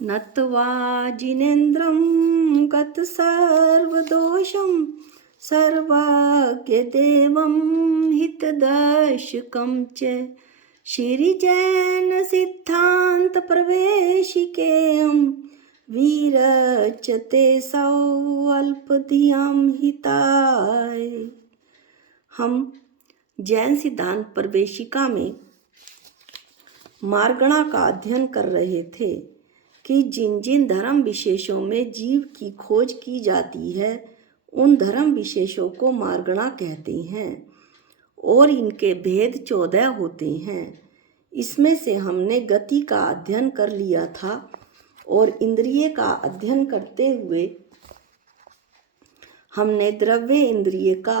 नत्वा जिनेन्द्रं गतसर्वदोषं सर्वज्ञदेवं हितदर्शकं च श्रीजैनसिद्धान्तप्रवेशिकेयं विरचते सौअल्पधियां हिताय। हम जैन सिद्धांत प्रवेशिका में मार्गणा का अध्ययन कर रहे थे कि जिन जिन धर्म विशेषों में जीव की खोज की जाती है उन धर्म विशेषों को मार्गणा कहते हैं और इनके भेद 14 होते हैं। इसमें से हमने गति का अध्ययन कर लिया था और इंद्रिय का अध्ययन करते हुए हमने द्रव्य इंद्रिय का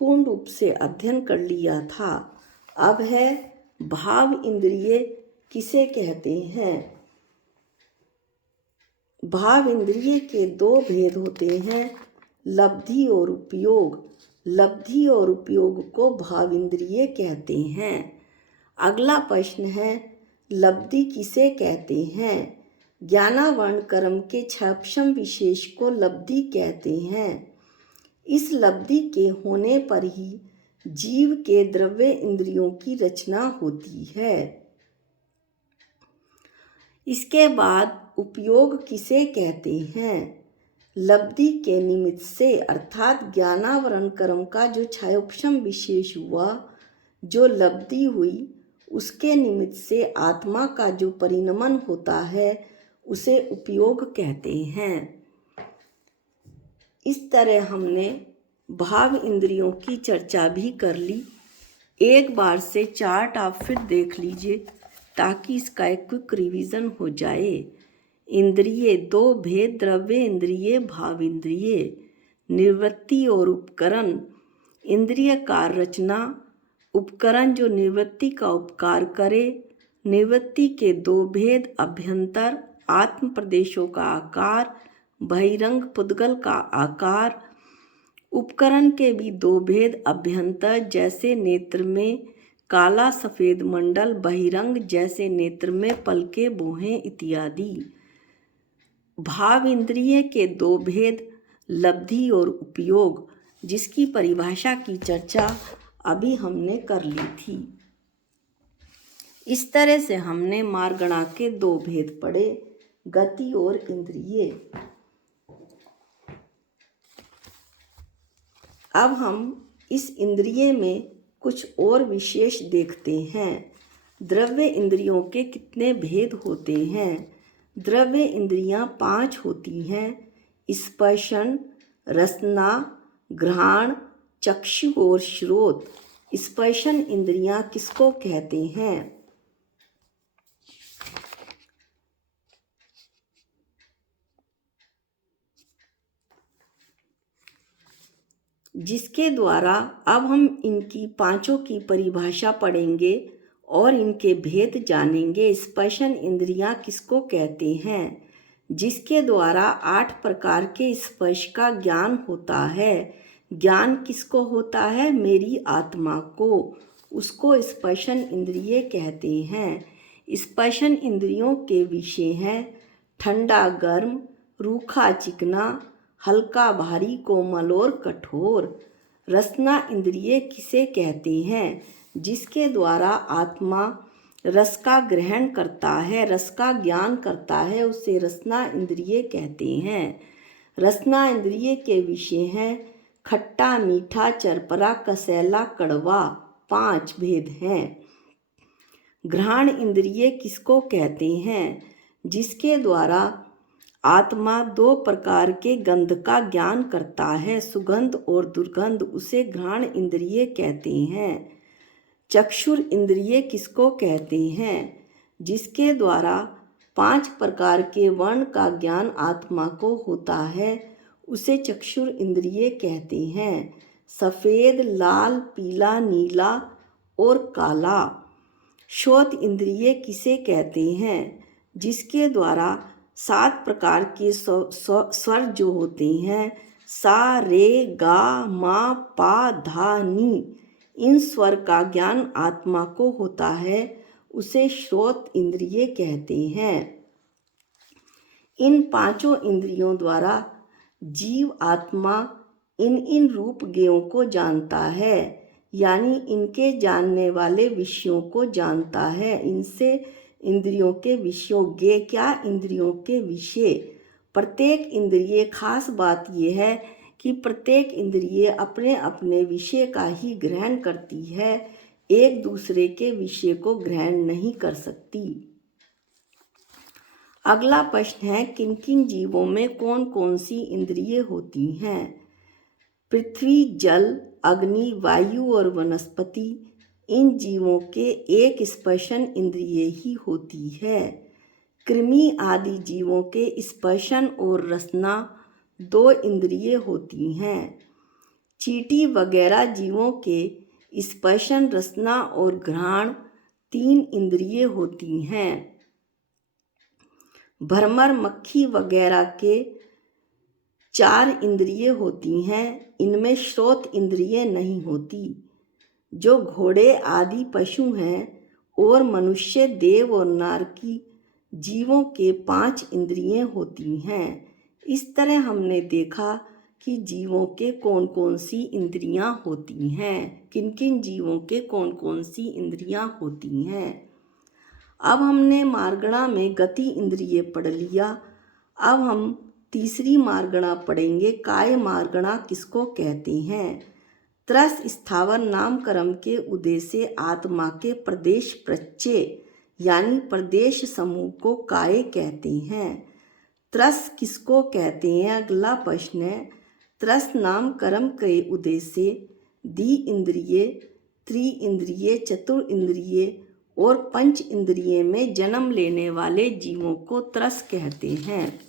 पूर्ण रूप से अध्ययन कर लिया था। अब है भाव इंद्रिय किसे कहते हैं। भाव इंद्रिय के 2 भेद होते हैं, लब्धि और उपयोग। लब्धि और उपयोग को भाव इंद्रिय कहते हैं। अगला प्रश्न है, लब्धि किसे कहते हैं। ज्ञानावरण कर्म के क्षपशम विशेष को लब्धि कहते हैं। इस लब्धि के होने पर ही जीव के द्रव्य इंद्रियों की रचना होती है। इसके बाद उपयोग किसे कहते हैं। लब्धि के निमित्त से अर्थात ज्ञानावरण कर्म का जो क्षयोपशम विशेष हुआ, जो लब्धि हुई, उसके निमित्त से आत्मा का जो परिणमन होता है उसे उपयोग कहते हैं। इस तरह हमने भाव इंद्रियों की चर्चा भी कर ली। एक बार से चार्ट आप फिर देख लीजिए ताकि इसका एक क्विक रिवीजन हो जाए। इंद्रिय 2 भेद, द्रव्य इंद्रिय, भाव इंद्रिय। निवृत्ति और उपकरण। इंद्रिय कार्य रचना, उपकरण जो निवृत्ति का उपकार करे। निवृत्ति के 2 भेद, अभ्यंतर आत्म प्रदेशों का आकार, बहिरंग पुद्गल का आकार। उपकरण के भी 2 भेद, अभ्यंतर जैसे नेत्र में काला सफेद मंडल, बहिरंग जैसे नेत्र में पलके बोहें इत्यादि। भाव इंद्रिय के 2 भेद, लब्धि और उपयोग, जिसकी परिभाषा की चर्चा अभी हमने कर ली थी। इस तरह से हमने मार्गणा के 2 भेद पढ़े, गति और इंद्रिय। अब हम इस इंद्रिय में कुछ और विशेष देखते हैं। द्रव्य इंद्रियों के कितने भेद होते हैं। द्रव्य इंद्रियां 5 होती हैं, स्पर्शन, रसना, घ्राण, चक्षु और श्रोत। स्पर्शन इंद्रियां किसको कहते हैं। जिसके द्वारा अब हम इनकी 5 की परिभाषा पढ़ेंगे और इनके भेद जानेंगे। स्पर्शन इंद्रियां किसको कहते हैं। जिसके द्वारा 8 प्रकार के स्पर्श का ज्ञान होता है। ज्ञान किसको होता है, मेरी आत्मा को, उसको स्पर्शन इंद्रिय कहते हैं। स्पर्शन इंद्रियों के विषय हैं ठंडा गर्म, रूखा चिकना, हल्का भारी, कोमल और कठोर। रसना इंद्रिय किसे कहते हैं। जिसके द्वारा आत्मा रस का ग्रहण करता है, रस का ज्ञान करता है, उसे रसना इंद्रिय कहते हैं। रसना इंद्रिय के विषय हैं खट्टा मीठा, चरपरा, कसैला, कड़वा। 5 भेद हैं। घ्राण इंद्रिय किसको कहते हैं। जिसके द्वारा आत्मा 2 प्रकार के गंध का ज्ञान करता है, सुगंध और दुर्गंध, उसे घ्राण इंद्रिय कहते हैं। चक्षुर इंद्रिय किसको कहते हैं। जिसके द्वारा 5 प्रकार के वर्ण का ज्ञान आत्मा को होता है, उसे चक्षुर इंद्रिय कहते हैं। सफ़ेद, लाल, पीला, नीला और काला। श्रोत इंद्रिय किसे कहते हैं। जिसके द्वारा 7 प्रकार के स्वर जो होते हैं, सा, रे, गा, मा, पा, धा, नी, इन स्वर का ज्ञान आत्मा को होता है, उसे श्रोत इंद्रिय कहते हैं। इन पांचों इंद्रियों द्वारा जीव आत्मा इन रूप ज्ञेयों को जानता है, यानी इनके जानने वाले विषयों को जानता है। इनसे इंद्रियों के विषयों, ज्ञेय क्या इंद्रियों के विषय। प्रत्येक इंद्रिय, खास बात यह है कि प्रत्येक इंद्रिय अपने अपने विषय का ही ग्रहण करती है, एक दूसरे के विषय को ग्रहण नहीं कर सकती। अगला प्रश्न है, किन किन जीवों में कौन कौन सी इंद्रिय होती हैं। पृथ्वी, जल, अग्नि, वायु और वनस्पति, इन जीवों के एक स्पर्शन इंद्रिय ही होती है। कृमि आदि जीवों के स्पर्शन और रसना 2 इंद्रिय होती हैं। चींटी वगैरह जीवों के स्पर्शन, रसना और घ्राण 3 इंद्रिय होती हैं। भ्रमर, मक्खी वगैरह के 4 इंद्रिय होती हैं। इनमें श्रोत इंद्रिय नहीं होती। जो घोड़े आदि पशु हैं और मनुष्य, देव और नारकी जीवों के 5 इंद्रियां होती हैं। इस तरह हमने देखा कि जीवों के कौन कौन सी इंद्रियां होती हैं, किन किन जीवों के कौन कौन सी इंद्रियां होती हैं। अब हमने मार्गणा में गति इंद्रिय पढ़ लिया। अब हम तीसरी मार्गणा पढ़ेंगे, काय मार्गणा किसको कहते हैं। त्रस स्थावर नाम कर्म के उदय से आत्मा के प्रदेश प्रत्यय यानी प्रदेश समूह को काय कहते हैं। त्रस किसको कहते हैं, अगला प्रश्न है। त्रस नाम कर्म के उदय से द्वि इंद्रिय, त्रि इंद्रिय, चतुर इंद्रिय और पंच इंद्रिय में जन्म लेने वाले जीवों को त्रस कहते हैं।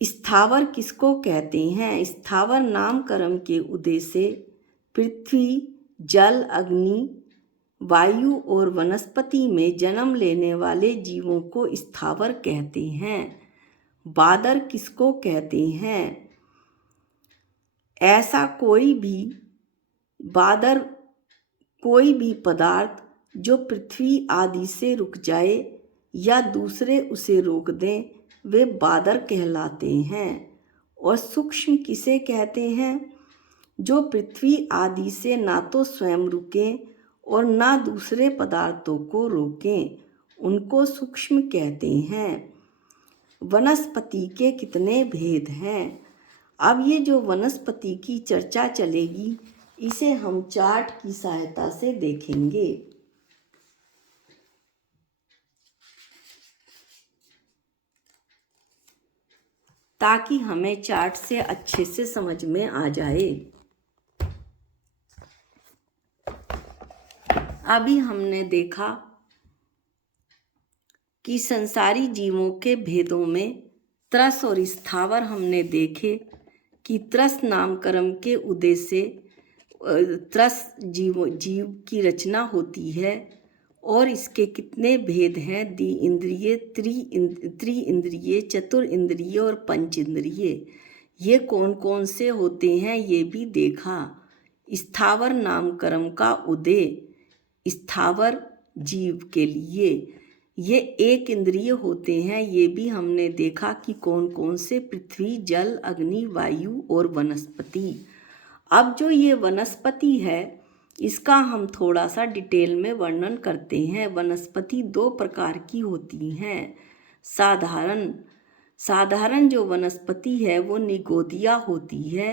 स्थावर किसको कहते हैं। स्थावर नाम कर्म के उदय से पृथ्वी, जल, अग्नि, वायु और वनस्पति में जन्म लेने वाले जीवों को स्थावर कहते हैं। बादर किसको कहते हैं। ऐसा कोई भी पदार्थ जो पृथ्वी आदि से रुक जाए या दूसरे उसे रोक दें, वे बादर कहलाते हैं। और सूक्ष्म किसे कहते हैं। जो पृथ्वी आदि से ना तो स्वयं रुकें और ना दूसरे पदार्थों को रोकें, उनको सूक्ष्म कहते हैं। वनस्पति के कितने भेद हैं। अब ये जो वनस्पति की चर्चा चलेगी, इसे हम चार्ट की सहायता से देखेंगे। ताकि हमें चार्ट से अच्छे से समझ में आ जाए। अभी हमने देखा कि संसारी जीवों के भेदों में त्रस और स्थावर हमने देखे कि त्रस नाम कर्म के उदय से त्रस जीव की रचना होती है और इसके कितने भेद हैं। द्वि इंद्रिय, त्रि इंद्रिय, चतुर इंद्रिय और पंच इंद्रिय, ये कौन कौन से होते हैं ये भी देखा। स्थावर नाम कर्म का उदय स्थावर जीव के लिए ये 1 इंद्रिय होते हैं, ये भी हमने देखा कि कौन कौन से। पृथ्वी, जल, अग्नि, वायु और वनस्पति। अब जो ये वनस्पति है, इसका हम थोड़ा सा डिटेल में वर्णन करते हैं। वनस्पति 2 प्रकार की होती हैं। साधारण जो वनस्पति है वो निगोदिया होती है।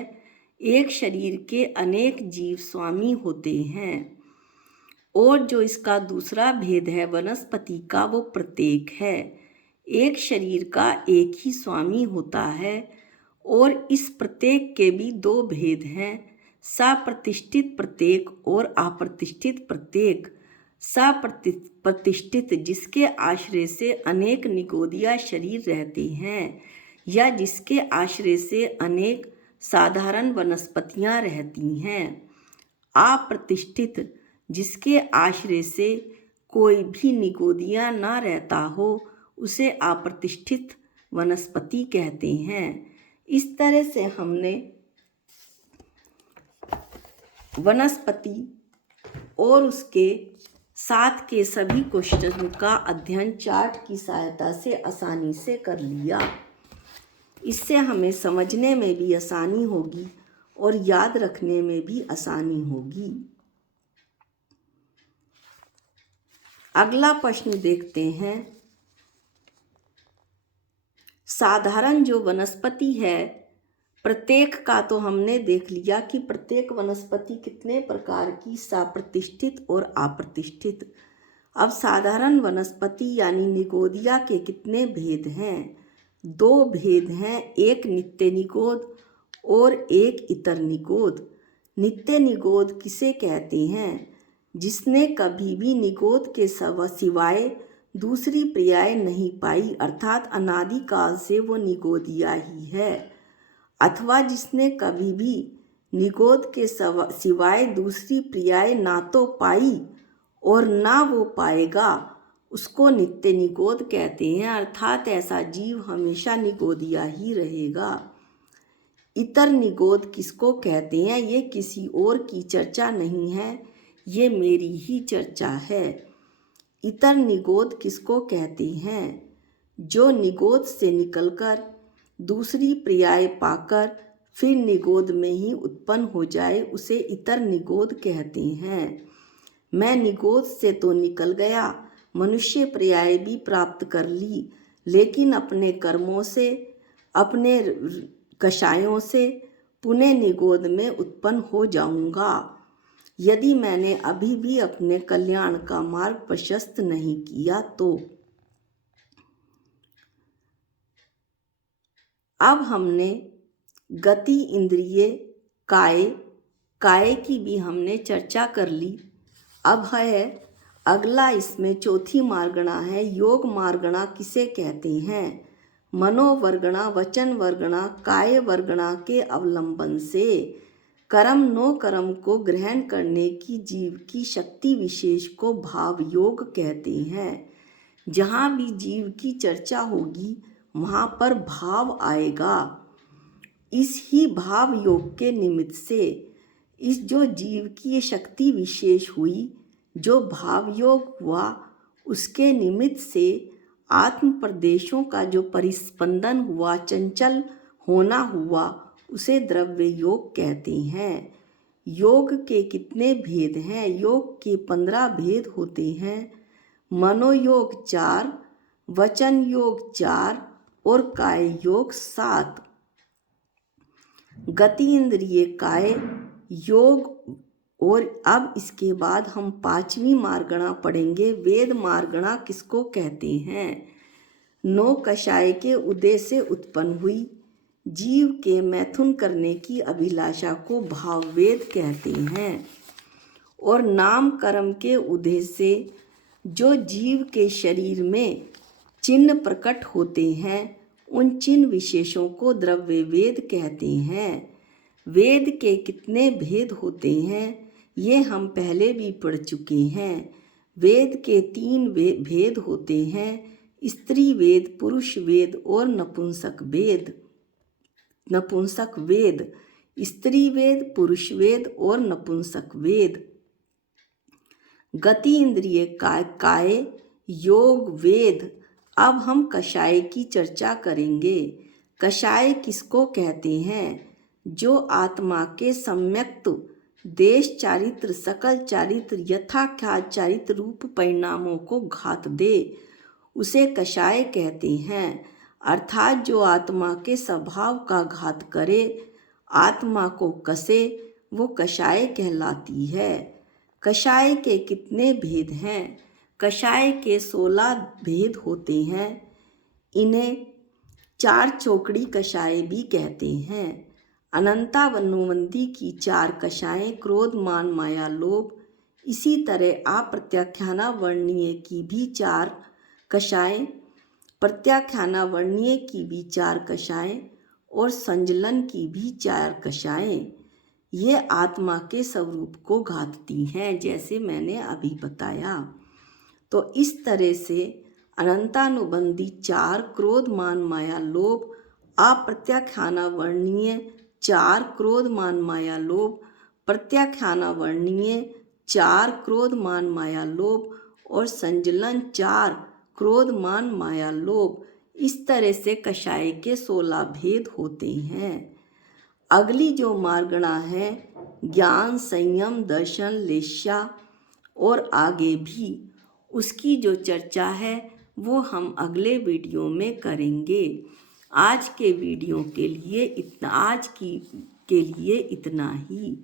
एक शरीर के अनेक जीव स्वामी होते हैं। और जो इसका दूसरा भेद है वनस्पति का, वो प्रत्येक है। एक शरीर का एक ही स्वामी होता है। और इस प्रत्येक के भी 2 भेद हैं, सप्रतिष्ठित प्रत्येक और अप्रतिष्ठित प्रत्येक। सप्रतिष्ठित जिसके आश्रय से अनेक निगोदिया शरीर रहते हैं या जिसके आश्रय से अनेक साधारण वनस्पतियां रहती हैं। अप्रतिष्ठित जिसके आश्रय से कोई भी निगोदिया ना रहता हो, उसे अप्रतिष्ठित वनस्पति कहते हैं। इस तरह से हमने वनस्पति और उसके साथ के सभी क्वेश्चन का अध्ययन चार्ट की सहायता से आसानी से कर लिया। इससे हमें समझने में भी आसानी होगी और याद रखने में भी आसानी होगी। अगला प्रश्न देखते हैं। साधारण जो वनस्पति है, प्रत्येक का तो हमने देख लिया कि प्रत्येक वनस्पति कितने प्रकार की, साप्रतिष्ठित और अप्रतिष्ठित। अब साधारण वनस्पति यानी निगोदिया के कितने भेद हैं? 2 भेद हैं, एक नित्य निगोद और एक इतर निगोद। नित्य निगोद किसे कहते हैं? जिसने कभी भी निगोद के सिवाय दूसरी पर्याय नहीं पाई, अर्थात अनादिकाल से वो निगोदिया ही है। अथवा जिसने कभी भी निगोद के सिवाय दूसरी पर्याय ना तो पाई और ना वो पाएगा, उसको नित्य निगोद कहते हैं, अर्थात ऐसा जीव हमेशा निगोदिया ही रहेगा। इतर निगोद किसको कहते हैं? ये किसी और की चर्चा नहीं है, ये मेरी ही चर्चा है। इतर निगोद किसको कहते हैं? जो निगोद से निकलकर दूसरी पर्याय पाकर फिर निगोद में ही उत्पन्न हो जाए, उसे इतर निगोद कहते हैं। मैं निगोद से तो निकल गया, मनुष्य पर्याय भी प्राप्त कर ली, लेकिन अपने कर्मों से, अपने कषायों से पुनः निगोद में उत्पन्न हो जाऊंगा, यदि मैंने अभी भी अपने कल्याण का मार्ग प्रशस्त नहीं किया तो। अब हमने गति, इंद्रिय, काय की भी हमने चर्चा कर ली। अब है अगला, इसमें चौथी मार्गणा है, योग मार्गणा किसे कहते हैं? मनोवर्गणा, वचन वर्गणा, काय वर्गणा के अवलंबन से कर्म नो कर्म को ग्रहण करने की जीव की शक्ति विशेष को भाव योग कहते हैं। जहाँ भी जीव की चर्चा होगी वहाँ पर भाव आएगा। इस ही भाव योग के निमित्त से इस जो जीव की ये शक्ति विशेष हुई, जो भाव योग हुआ, उसके निमित्त से आत्म प्रदेशों का जो परिस्पंदन हुआ, चंचल होना हुआ, उसे द्रव्य योग कहते हैं। योग के कितने भेद हैं? योग के 15 भेद होते हैं। मनोयोग 4, वचन योग 4 और काय योग 7। गति, इंद्रिय, काय योग। और अब इसके बाद हम 5वीं मार्गणा पढ़ेंगे। वेद मार्गणा किसको कहते हैं? 9 कषाय के उदय से उत्पन्न हुई जीव के मैथुन करने की अभिलाषा को भाववेद कहते हैं। और नाम कर्म के उदय से जो जीव के शरीर में चिन्ह प्रकट होते हैं, उन चिन्ह विशेषों को द्रव्य वेद कहते हैं। वेद के कितने भेद होते हैं ये हम पहले भी पढ़ चुके हैं। वेद के 3 भेद होते हैं, स्त्री वेद, पुरुष वेद और नपुंसक वेद। नपुंसक वेद, स्त्री वेद, पुरुष वेद और नपुंसक वेद। गति, इंद्रिय, काय, योग, वेद। अब हम कषाय की चर्चा करेंगे। कषाय किसको कहते हैं? जो आत्मा के सम्यक्त देश चारित्र, सकल चारित्र, यथाख्यात चारित्र रूप परिणामों को घात दे, उसे कषाय कहते हैं। अर्थात जो आत्मा के स्वभाव का घात करे, आत्मा को कसे, वो कषाय कहलाती है। कषाय के कितने भेद हैं? कषाय के 16 भेद होते हैं। इन्हें 4 चौकड़ी कषाय भी कहते हैं। अनंता वनुवंती की 4 कषाएं, क्रोध, मान, माया, लोभ। इसी तरह अप्रत्याख्याना वर्णीय की भी 4 कषाएं, प्रत्याख्याना वर्णीय की भी 4 कषाएं और संजलन की भी 4 कषाएं। ये आत्मा के स्वरूप को घातती हैं, जैसे मैंने अभी बताया। तो इस तरह से अनंतानुबंधी 4, क्रोध, मान, माया, लोभ, अप्रत्याख्याना वर्णीय 4, क्रोध, मान, माया, लोभ, प्रत्याख्याना वर्णीय 4 क्रोध मान माया लोभ और संजलन 4 क्रोध मान माया लोभ। इस तरह से कषाय के 16 भेद होते हैं। अगली जो मार्गणा है ज्ञान संयम दर्शन लेस्या और आगे भी, उसकी जो चर्चा है वो हम अगले वीडियो में करेंगे। आज के वीडियो के लिए इतना ही।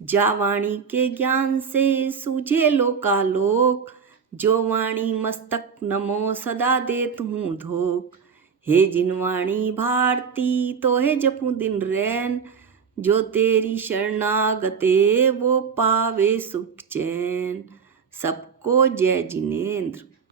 जा वाणी के ज्ञान से सूझे लोकालोक, जो वाणी मस्तक नमो सदा देत हूँ धोख। हे जिन वाणी भारती तो है जपूं दिन रैन, जो तेरी शरणागते वो पावे सुख चैन। सबको जय जिनेंद्र।